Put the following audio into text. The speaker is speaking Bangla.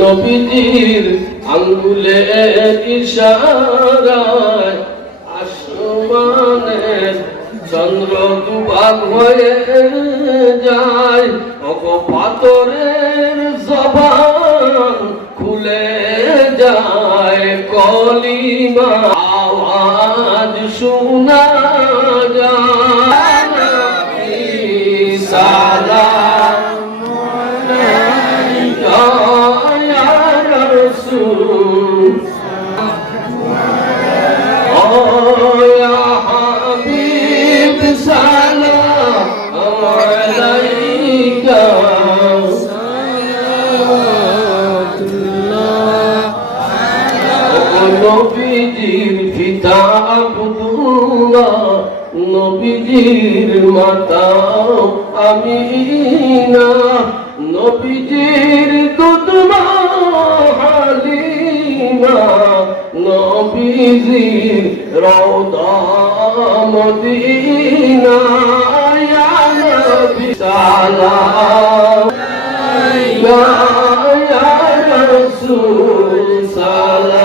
নবীজির আঙ্গুলে ইশারায় আসমানের চন্দ্র দুবাগ হয়ে যায়। অগ পাতরের জবান খুলে যায় কলিমা। আওয়াজ শোনা নবীজির পিতা আব্দুল্লাহ নবীজির মাতা আমিনা নবীজির দুধমা নবীজির রওদা মদিনা ইয়া নবী সালাম। ইয়া রাসূল সালাম।